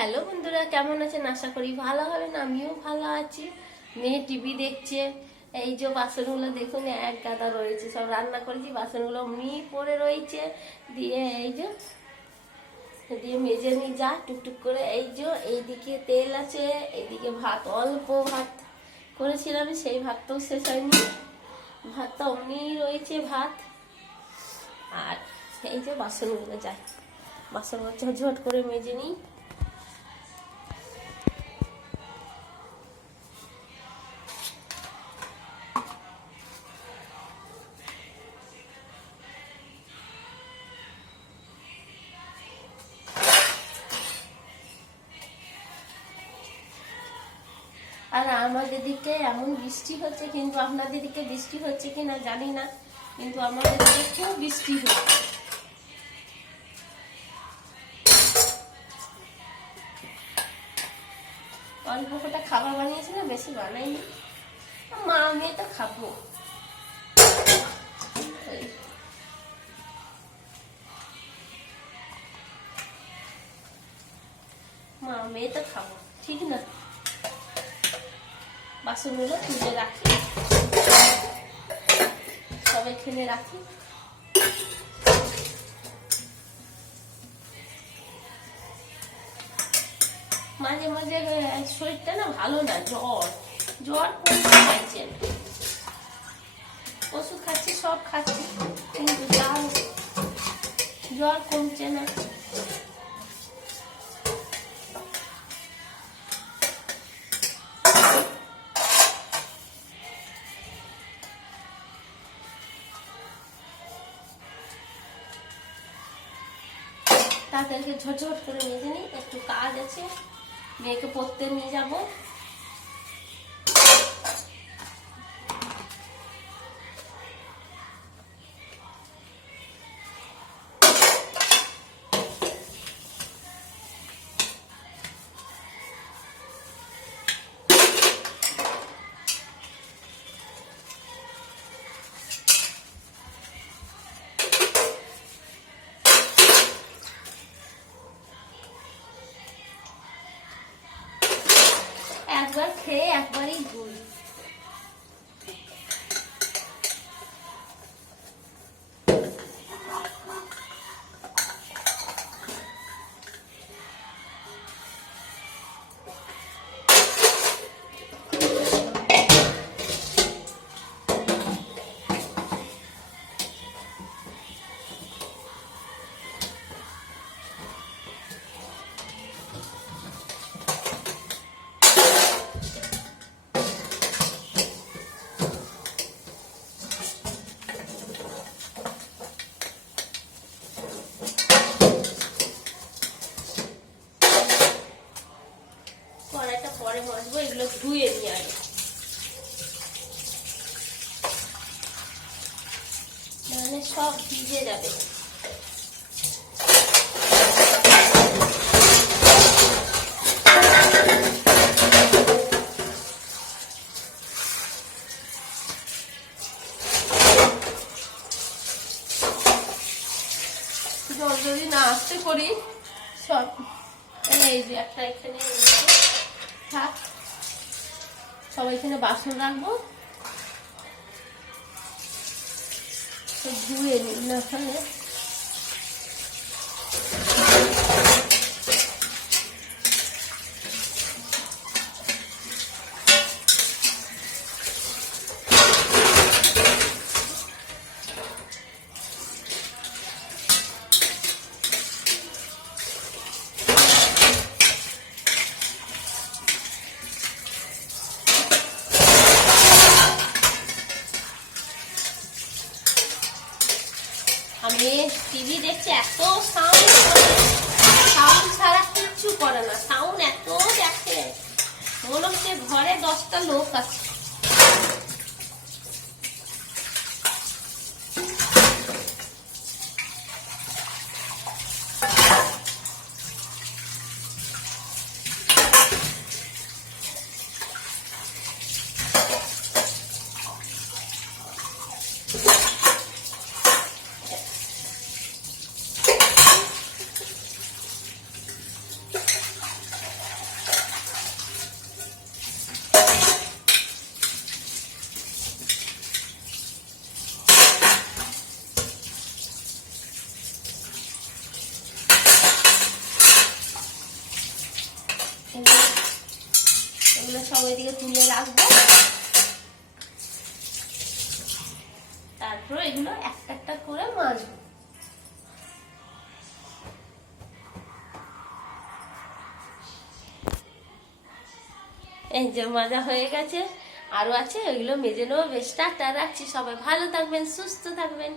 Hello বন্ধুরা, কেমন আছেন? আশা করি ভালো হবেন। আমিও ভালো আছি। মেয়ে টিভি দেখছে। এই যে বাসনগুলো দেখুন এক গাদা রয়েছে, সব রান্না করেছি, বাসনগুলো অমনি পড়ে রয়েছে। দিয়ে এই যে দিয়ে মেজে নিয়ে যা টুকটুক করে। এই যে এইদিকে তেল আছে, এইদিকে ভাত, অল্প ভাত করেছিলাম, সেই ভাতটাও শেষ হয়নি, ভাতটা অমনি রয়েছে ভাত। আর এই যে বাসনগুলো যায়, বাসনগুলো ঝটঝট করে মেজে নিই। আর আমাদের দিকে এমন বৃষ্টি হচ্ছে, কিন্তু আপনাদের দিকে বৃষ্টি হচ্ছে কিনা জানি না, কিন্তু আমাদের দিকে খুব বৃষ্টি হচ্ছে। অল্প কটা খাবার বানিয়েছি না, বেশি বানাইনি। মা মেয়ে তো খাবো। মা মেয়ে তো খাবো, ঠিক না? বাসনগুলো তুলে রাখি, সবাই খেলে রাখি। মাঝে মাঝে শরীরটা না ভালো না, জ্বর জ্বর কমতে চাইছে, ওষুধ খাচ্ছি, সব খাচ্ছি, কিন্তু জ্বর কমছে না। তাদেরকে ঝটঝট করে মেজে নিই, একটু কাজ আছে, মেয়েকে পড়তে নিয়ে যাব। একবার খেয়ে একবারই ভুল। কড়াইটা পরে মাজবো, এগুলো ধুয়ে নিয়ে আগে, মানে সব ভিজে যাবে। জল যদি না আসতে করি সব, এই যে একটা এখানে থাক, সব এখানে বাসন রাখবো, ধুয়ে নিই না ওখানে। আমি টিভি দেখছি, এত সাউন্ড, সাউন্ড ছাড়া কিচ্ছু করে না, সাউন্ড এত দেখে, মনে হচ্ছে ঘরে 10টা লোক আছে। ওইদিকে তুলে রাখবো। তারপর এগুলো একটা একটা করে মাজবো। এই যে মাজা হয়ে গেছে, আরো আছে, ওইগুলো মেজে নেবো। বেশ, টাটা, রাখছি। সবাই ভালো থাকবেন, সুস্থ থাকবেন।